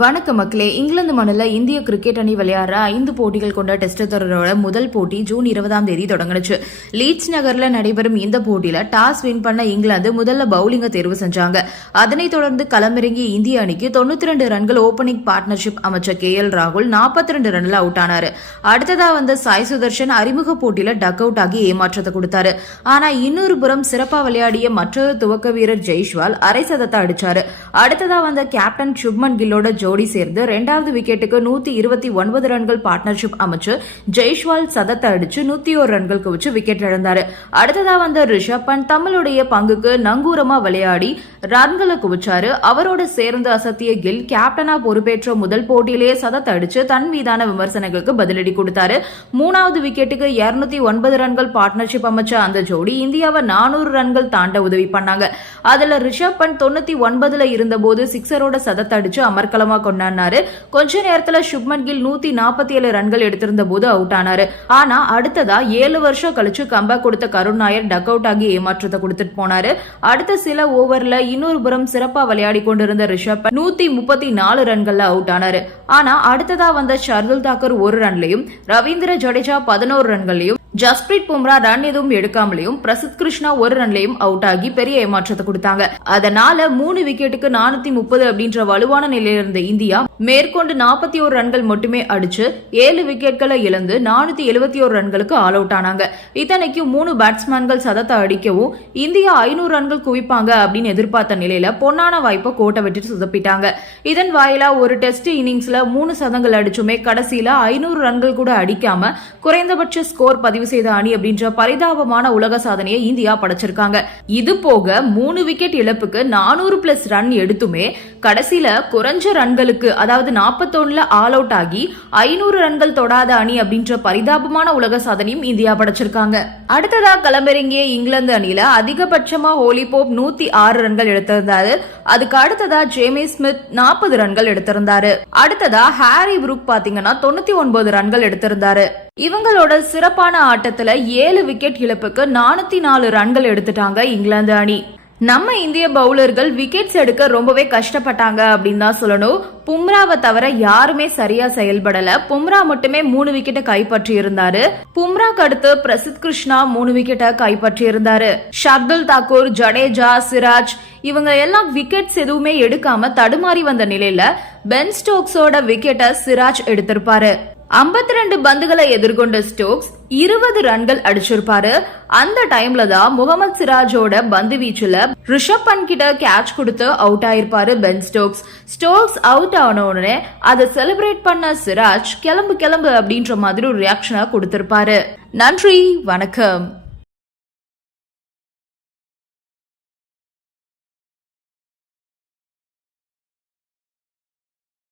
வணக்கம் மக்களே இங்கிலாந்து மண்ணில் இந்திய கிரிக்கெட் அணி விளையாடுற ஐந்து போட்டிகள் கொண்ட டெஸ்ட் தொடரோட முதல் போட்டி ஜூன் இருபதாம் தேதி தொடங்கினுச்சு லீட்ஸ் நகர்ல நடைபெறும் இந்த போட்டியில டாஸ் வின் பண்ண இங்கிலாந்து முதல்ல பவுலிங்கை தேர்வு செஞ்சாங்க. அதனைத் தொடர்ந்து களமிறங்கிய இந்திய அணிக்கு தொண்ணூத்தி ரெண்டு ரன்கள் ஓபனிங் பார்ட்னர்ஷிப் அமைச்சர் கே எல் ராகுல் நாற்பத்தி ரெண்டு ரன்ல அவுட் ஆனாரு. அடுத்ததா வந்த சாய் சுதர்ஷன் அறிமுக போட்டியில டக் அவுட் ஆகி ஏமாற்றத்தை கொடுத்தாரு. ஆனா இன்னொரு புறம் சிறப்பா விளையாடிய மற்றொரு துவக்க வீரர் ஜெய்ஷ்வால் அரை சதத்தை அடிச்சாரு. அடுத்ததா வந்த கேப்டன் சுப்மன் கில்லோட ஜோடி சேர்ந்து இரண்டாவது விக்கெட்டுக்கு நூத்தி இருபத்தி ஒன்பது ரன்கள் பார்ட்னர்ஷிப் அமைச்சு ஜெய்ஷ்வால் சதத்தை அடிச்சு நூத்தி ஒரு ரன்கள் குவிச்சு விக்கெட் இழந்தாரு. அடுத்ததா வந்த ரிஷப் பண்ட் தமிழுடைய பங்குக்கு நங்கூரமா விளையாடி ரன்களை குவிச்சாரு. அவரோட சேர்ந்து அசத்திய கில் கேப்டனா பொறுப்பேற்ற முதல் போட்டியிலேயே சதத்தை அடிச்சு தன் மீதான விமர்சனங்களுக்கு பதிலடி கொடுத்தாரு. மூணாவது விக்கெட்டுக்கு இருநூத்தி ஒன்பது ரன்கள் பார்ட்னர்ஷிப் அமைச்ச அந்த ஜோடி இந்தியாவை நானூறு ரன்கள் தாண்ட உதவி பண்ணாங்க. அதுல ரிஷப் பண்ட் தொண்ணூத்தி ஒன்பதுல இருந்தபோது சிக்ஸரோட சதத்தை அடிச்சு அமர்க்கலமா கொண்டாடினாரு. கொஞ்ச நேரத்துல சுப்மன் கில் நூத்தி நாற்பத்தி ஏழு ரன்கள் எடுத்திருந்த போது அவுட் ஆனாரு. ஆனா அடுத்ததா ஏழு வருஷம் கழிச்சு கம்பேக் கொடுத்த கருண் நாயர் டக் அவுட் ஆகி ஏமாற்றத்தை கொடுத்துட்டு போனாரு. அடுத்த சில ஓவர்ல இன்னொரு புறம் சிறப்பா விளையாடி கொண்டிருந்த ரிஷப் நூத்தி முப்பத்தி நாலு ரன்கள்ல அவுட் ஆனாரு. ஆனா அடுத்ததா வந்த ஷர்துல் தாக்கர் ஒரு ரன்லையும் ரவீந்திர ஜடேஜா பதினோரு ரன்கள்லையும் ஜஸ்பிரீத் பும்ரா ரன் எதுவும் எடுக்காமலையும் பிரசித் கிருஷ்ணா ஒரு ரன்லையும் அவுட் ஆகி பெரிய ஏமாற்றத்தை கொடுத்தாங்க. அதனால மூணு விக்கெட்டுக்கு நானூத்தி முப்பது அப்படின்ற வலுவான நிலையில இருந்த இந்தியா மேற்கொண்டு நாற்பத்தி ஒரு ரன்கள் மட்டுமே அடிச்சு ஏழு விக்கெட்களை இழந்து நானூத்தி எழுபத்தி ஒரு ரன்களுக்கு ஆல் அவுட் ஆனாங்க. இத்தனைக்கு மூணு பேட்ஸ்மேன்கள் சதத்தை அடிக்கவும் இந்தியா ஐநூறு ரன்கள் குவிப்பாங்க அப்படின்னு எதிர்பார்த்த நிலையில பொன்னான வாய்ப்பை கோட்டை விட்டுட்டு சுதப்பிட்டாங்க. இதன் வாயிலா ஒரு டெஸ்ட் இன்னிங்ஸ்ல மூணு சதங்கள் அடிச்சுமே கடைசியில ஐநூறு ரன்கள் கூட அடிக்காம குறைந்தபட்ச ஸ்கோர் பதிவு செய்த அணி அப்படின்ற பரிதாபமான உலக சாதனையை இந்தியா படைச்சிருக்காங்க. இது போக மூணு விக்கெட் இழப்புக்கு நானூறு பிளஸ் ரன் எடுத்துமே கடைசியில குறைஞ்ச ரன்களுக்கு அதாவது நாற்பத்தொன்னுல ஆல் அவுட் ஆகி ஐநூறு ரன்கள் தொடாத அணி அப்படின்ற பரிதாபமான உலக சாதனையும் இந்தியா படைச்சிருக்காங்க. அடுத்ததா களமிறங்கிய இங்கிலாந்து அணியில அதிகபட்சமா ஹோலி போப் நூத்தி ஆறு ரன்கள் எடுத்திருந்தாரு. அதுக்கு அடுத்ததா ஜேமி ஸ்மித் நாற்பது ரன்கள் எடுத்திருந்தாரு. அடுத்ததா ஹாரி புரூக் பாத்தீங்கன்னா தொண்ணூத்தி ஒன்பது ரன்கள் எடுத்திருந்தாரு. இவங்களோட சிறப்பான ஆட்டத்துல ஏழு விக்கெட் இழப்புக்கு நானூத்தி நாலு ரன்கள் எடுத்துட்டாங்க இங்கிலாந்து அணி. நம்ம இந்திய பவுலர்கள் விக்கெட்ஸ் எடுக்க ரொம்பவே கஷ்டப்பட்டாங்க அப்படின்னு தான் சொல்லணும். பும்ராவை தவிர யாருமே சரியா செயல்படல. பும்ரா மட்டுமே மூணு விக்கெட்டை கைப்பற்றி இருந்தாரு. பும்ராக்கு அடுத்து பிரசித் கிருஷ்ணா மூணு விக்கெட்டை கைப்பற்றி இருந்தாரு. ஷர்துல் தாக்கூர் ஜடேஜா சிராஜ் இவங்க எல்லாம் விக்கெட்ஸ் எதுவுமே எடுக்காம தடுமாறி வந்த நிலையில பென் ஸ்டோக்ஸோட விக்கெட்டை சிராஜ் எடுத்திருப்பாரு. 52 ரெண்டு பந்துகளை எதிர்கொண்ட ஸ்டோக்ஸ் இருபது ரன்கள் அடிச்சிருப்பாரு. அந்த டைம்ல தான் முகமது சிராஜோட பந்து வீச்சுல ரிஷப் பன் கிட்ட கேட்ச் கொடுத்து அவுட் ஆயிருப்பாரு பென் ஸ்டோக்ஸ். ஸ்டோக்ஸ் அவுட் ஆன உடனே அதை செலிப்ரேட் பண்ண சிராஜ் கிளம்பு கிளம்பு அப்படின்ற மாதிரி ஒரு ரியாக்ஷனா கொடுத்திருப்பாரு. நன்றி வணக்கம்.